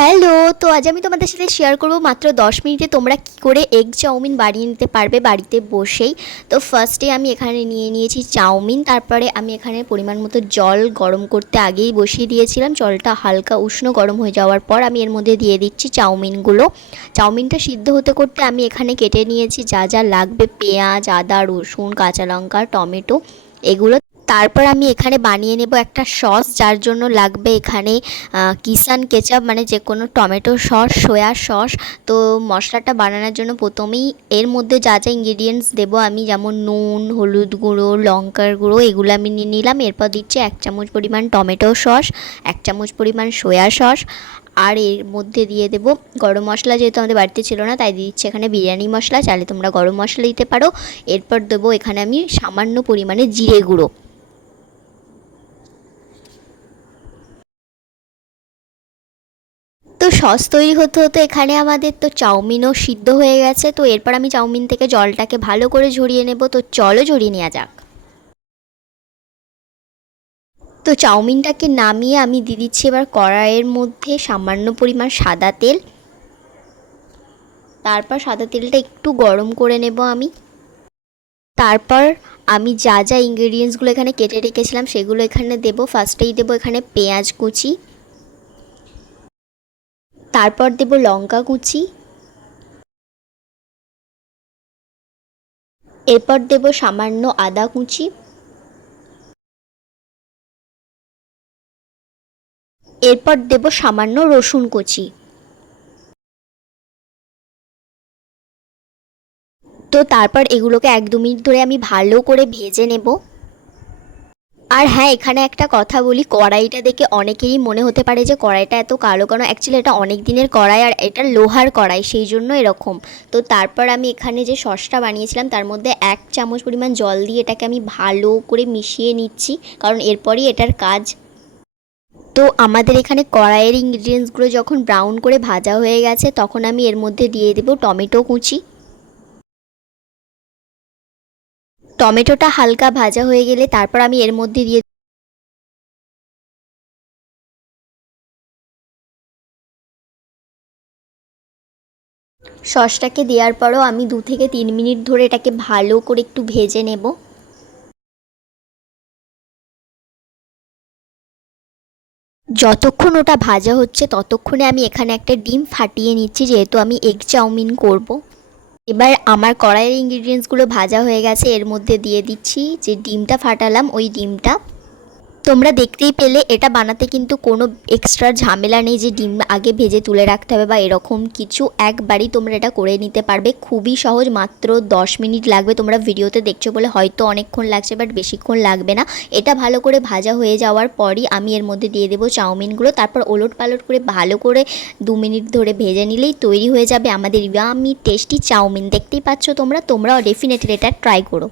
Hello, তো আজ আমি তোমাদের সাথে শেয়ার করব মাত্র 10 মিনিটে তোমরা কি করে এগ চাউমিন বানিয়ে নিতে পারবে বাড়িতে বসেই। তো ফার্স্টে আমি এখানে নিয়ে নিয়েছি চাউমিন, তারপরে আমি এখানে পরিমাণ মতো জল গরম করতে আগেই বসিয়ে দিয়েছিলাম। জলটা হালকা উষ্ণ গরম হয়ে যাওয়ার পর আমি এর মধ্যে দিয়ে দিচ্ছি চাউমিনগুলো। চাউমিনটা সিদ্ধ হতে করতে আমি এখানে কেটে নিয়েছি যা যা লাগবে, পেঁয়াজ, আদা, রসুন, কাঁচা লঙ্কা, টমেটো এগুলো। তারপর আমি এখানে বানিয়ে নেব একটা সস, যার জন্য লাগবে এখানে কিষান কেচাপ, মানে যে কোনো টমেটো সস, সয়া সস। তো মশলাটা বানানোর জন্য প্রথমেই এর মধ্যে যা যা ইনগ্রিডিয়েন্টস দেবো আমি, যেমন নুন, হলুদ গুঁড়ো, লঙ্কার গুঁড়ো, এগুলো আমি নিয়ে নিলাম। এরপর দিচ্ছি 1 চামচ পরিমাণ টমেটো সস, 1 চামচ পরিমাণ সয়া সস, আর এর মধ্যে দিয়ে দেবো গরম মশলা। যেহেতু আমাদের বাড়িতে ছিল না তাই দিচ্ছি এখানে বিরিয়ানি মশলা, চাইলে তোমরা গরম মশলা দিতে পারো। এরপর দেবো এখানে আমি সামান্য পরিমাণে জিরে গুঁড়ো। তো সস তৈরি হতে হতে এখানে আমাদের তো চাউমিনও সিদ্ধ হয়ে গেছে। তো এরপর আমি চাউমিন থেকে জলটাকে ভালো করে ঝরিয়ে নেব। তো চলো ঝরিয়ে নেওয়া যাক। তো চাউমিনটাকে নামিয়ে আমি দিয়ে দিচ্ছি এবার কড়াইয়ের মধ্যে সামান্য পরিমাণ সাদা তেল। তারপর সাদা তেলটা একটু গরম করে নেব আমি। তারপর আমি যা যা ইনগ্রেডিয়েন্টসগুলো এখানে কেটে রেখেছিলাম সেগুলো এখানে দেবো। ফার্স্টেই দেবো এখানে পেঁয়াজ কুচি, তারপর দেবো লঙ্কা কুচি, এরপর দেবো সামান্য আদা কুচি, এরপর দেবো সামান্য রসুন কুচি। তো তারপর এগুলোকে 1-2 মিনিট ধরে আমি ভালো করে ভেজে নেব। আর হ্যাঁ, এখানে একটা কথা বলি, কড়াইটা দেখে অনেকেরই মনে হতে পারে যে কড়াইটা এত কালো কেন। অ্যাকচুয়ালি এটা অনেক দিনের কড়াই, আর এটা লোহার কড়াই, সেই জন্য এরকম। তো তারপর আমি এখানে যে সসটা বানিয়েছিলাম তার মধ্যে 1 চামচ পরিমাণ জল দিয়ে এটাকে আমি ভালো করে মিশিয়ে নিচ্ছি, কারণ এরপরই এটার কাজ। তো আমাদের এখানে কড়াইয়ের ইনগ্রিডিয়েন্টসগুলো যখন ব্রাউন করে ভাজা হয়ে গেছে তখন আমি এর মধ্যে দিয়ে দেবো টমেটো কুচি। টমেটোটা হালকা ভাজা হয়ে গেলে তারপর আমি এর মধ্যে দিয়ে সসটাকে দেওয়ার পরও আমি 2 থেকে 3 মিনিট ধরে এটাকে ভালো করে একটু ভেজে নেব। যতক্ষণ ওটা ভাজা হচ্ছে ততক্ষণে আমি এখানে একটা ডিম ফাটিয়ে নিচ্ছি, যেহেতু আমি এগ চাউমিন করব। এবার আমার কড়াইয়ের ইনগ্রিডিয়েন্টসগুলো ভাজা হয়ে গেছে, এর মধ্যে দিয়ে দিচ্ছি যে ডিমটা ফাটালাম ওই ডিমটা। তোমরা দেখতেই পেলে এটা বানাতে কিন্তু কোনো এক্সট্রা ঝামেলা নেই যে ডিম আগে ভেজে তুলে রাখতে হবে বা এরকম কিছু। একবারই তোমরা এটা করে নিতে পারবে, খুবই সহজ, মাত্র 10 মিনিট লাগবে। তোমরা ভিডিওতে দেখছো বলে হয়তো অনেকক্ষণ লাগছে, বাট বেশিক্ষণ লাগবে না। এটা ভালো করে ভাজা হয়ে যাওয়ার পরই আমি এর মধ্যে দিয়ে দেবো চাউমিনগুলো, তারপর ওলট পালট করে ভালো করে 2 মিনিট ধরে ভেজে নিলেই তৈরি হয়ে যাবে আমাদের ইয়াম্মি টেস্টি চাউমিন। দেখতেই পাচ্ছ তোমরাও ডেফিনেটলি এটা ট্রাই করো।